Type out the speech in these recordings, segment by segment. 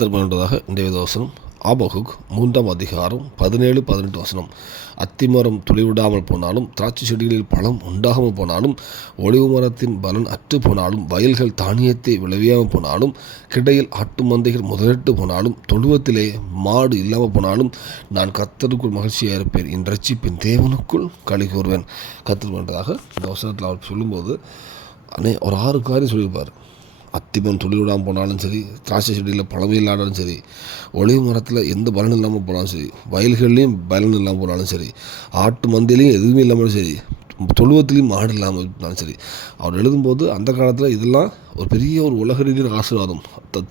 திருமணதாக இன்றைய வசனம் ஆபகுக் 3ஆம் அதிகாரம் 17-18 வசனம். அத்திமரம் துளிவிடாமல் போனாலும், திராட்சை செடிகளில் பழம் உண்டாகாமல் போனாலும், ஒலிவு மரத்தின் பலன் அற்று போனாலும், வயல்கள் தானியத்தை விளைவியாமல் போனாலும், கிடையில் ஆட்டு மந்தைகள் முதலிட்டு போனாலும், தொழுவத்திலே மாடு இல்லாமல் போனாலும், நான் கர்த்தருக்குள் மகிழ்ச்சியாக இருப்பேன், என் இரட்சிப்பின் தேவனுக்குள் களி கூறுவேன். கர்த்தர் பண்ணுறதாக இந்த வசனத்தில் அவர் சொல்லும்போது ஒரு 6 காரியம் சொல்லியிருப்பார். அத்திமரம் துளி விடாமல் போனாலும் சரி, திராட்சை செடியில் பழமே இல்லாட்டாலும் சரி, ஒலிவு மரத்தில் எந்த பலன் இல்லாமல் போனாலும் சரி, வயல்கள்லேயும் பலன் இல்லாமல் போனாலும் சரி, ஆட்டு மந்தையிலையும் எதுவுமே இல்லாமல் சரி, தொழுவத்திலையும் மாடு இல்லாமல் இருந்தாலும் சரி, அவர் எழுதும்போது அந்த காலத்தில் இதெல்லாம் ஒரு பெரிய ஒரு உலக ரீதியான ஆசீர்வாதம்.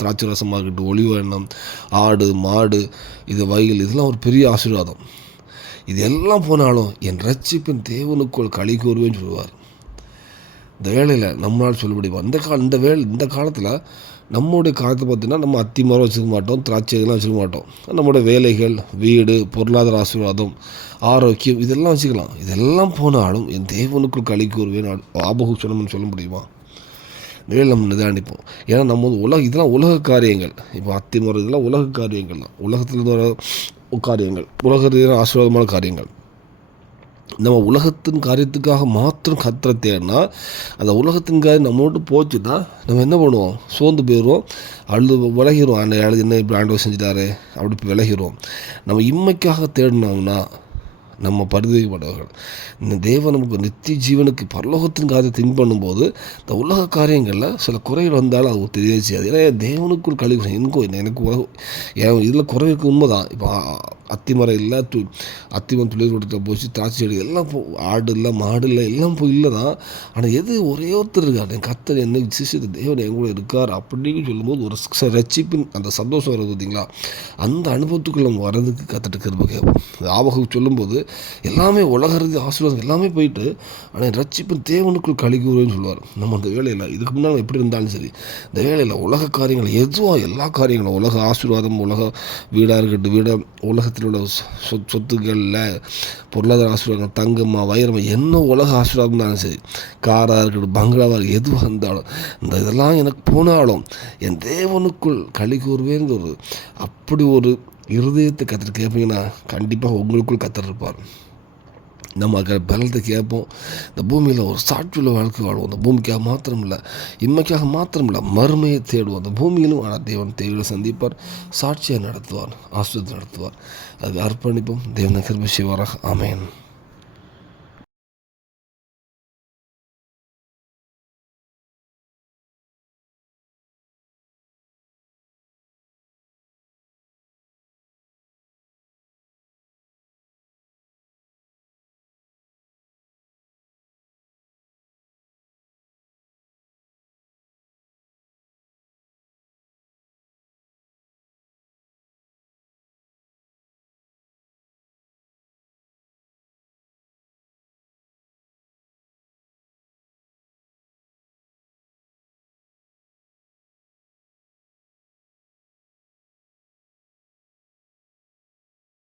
திராட்சை ரசமாக இருக்கட்டும், ஒலிவு எண்ணெய், ஆடு மாடு, இது வயல், இதெல்லாம் ஒரு பெரிய ஆசீர்வாதம். இது எல்லாம் போனாலும் என் இரட்சிப்பின் தேவனுக்குள் களி கூறுவேன்னு சொல்லுவார். இந்த வேலையில் நம்மளால் சொல்ல முடியுமா? இந்த காலத்தில் நம்மளுடைய காலத்தை பார்த்திங்கன்னா நம்ம அத்தி மரம் வச்சுக்க மாட்டோம், திராட்சை இதெல்லாம் வச்சுக்க மாட்டோம். நம்மளுடைய வேலைகள், வீடு, பொருளாதார ஆசீர்வாதம், ஆரோக்கியம் இதெல்லாம் வச்சுக்கலாம். இதெல்லாம் போனாலும் என் தேவனுக்குள் களி கூறுவேன் ஆபகுக் சொன்னோம்னு சொல்ல முடியுமா? வேலை நம்ம நிதானிப்போம். ஏன்னா நம்ம இதெல்லாம் உலக காரியங்கள். இப்போ அத்தி மரம் இதெல்லாம் உலக காரியங்கள் தான், உலகத்தில் வர காரியங்கள், உலகத்தில் ஆசீர்வாதமான காரியங்கள். நம்ம உலகத்தின் காரியத்துக்காக மாத்திரம் கர்த்தரை தேடினா அந்த உலகத்தின் காரியம் நம்மளோட போச்சுன்னா நம்ம என்ன பண்ணுவோம்? சோர்ந்து போயிடுவோம், அழுது விலகிடுவோம். என்ன இப்படி ஆண்டவர் செஞ்சுட்டாரு அப்படி விலகிடுவோம். நம்ம இம்மைக்காக தேடினோம்னா நம்ம பரிதவிக்கப்பட்டவர்கள். இந்த தேவன் நமக்கு நித்திய ஜீவனுக்கு பரலோகத்தின் காரியத்தை திங்க் பண்ணும்போது இந்த உலக காரியங்களில் சில குறைகள் வந்தாலும் அது தெரிய செய்யாது. ஏன்னா தேவனுக்குள் கழிவு எனக்கு உலகம் இதில் குறைவுக்கு உண்மை தான். இப்போ அத்திமரம் இல்லை, அத்திமரம் துளிர் கொடுத்த போச்சு, திராட்சை செடி எல்லாம் ஆடு இல்லை, மாடு இல்லை, எல்லாம் இல்லை தான். ஆனால் எது ஒரே ஒருத்தர் இருக்கார், என் கர்த்தர் என்னை சிசித்த தேவன் என் கூட இருக்கார் அப்படின்னு சொல்லும்போது ஒரு ரட்சிப்பின் அந்த சந்தோஷம் வருது பார்த்தீங்களா? அந்த அனுபவத்துக்குள்ள நம்ம வர்றதுக்கு கர்த்தர்ட்ட கிருபை கேட்போம். ஆபகுக் சொல்லும்போது எல்லாமே உலகறது ஆசீர்வாதம் எல்லாமே போயிட்டு, ஆனால் ரட்சிப்பின் தேவனுக்குள் களி கூறுவேன்னு சொல்லுவார். நம்ம அந்த வேலையில் இதுக்கு முன்னால் எப்படி இருந்தாலும் சரி, இந்த வேலையில் உலக காரியங்கள் எதுவாக எல்லா காரியங்களும் உலக ஆசீர்வாதம், உலக வீடாக இருக்கட்டும், உலகத்தில் உள்ள சொத்துக்களில் பொருளாதார ஆசீர்வாதம், தங்கம்மா வைரமா என்ன உலக ஆசீர்வாதம் இருந்தாலும் சரி, காராக இருக்கட்டும், பங்களாவாக இருக்கட்டும், எதுவாக இருந்தாலும் இதெல்லாம் எனக்கு போனாலும் என் தேவனுக்குள் களி கூறுவேன்னு அப்படி ஒரு இருதயத்தை கர்த்தர் கேட்பீங்கன்னா கண்டிப்பாக உங்களுக்குள் கர்த்தர் இருப்பார். நம்ம பலத்தை கேட்போம். இந்த பூமியில் ஒரு சாட்சியுள்ள வாழ்க்கை வாழ்வோம். அந்த பூமிக்காக மாத்திரம் இல்லை, இம்மைக்காக மாத்திரம் இல்லை, மறுமையை தேடுவோம். அந்த பூமியிலும் ஆனால் தேவன் தேவையை சந்திப்பார், சாட்சியை நடத்துவார், ஆசீர்வாதத்தை நடத்துவார். அது அர்ப்பணிப்போம். தேவனை கிருபை செய்வாராக. ஆமென்.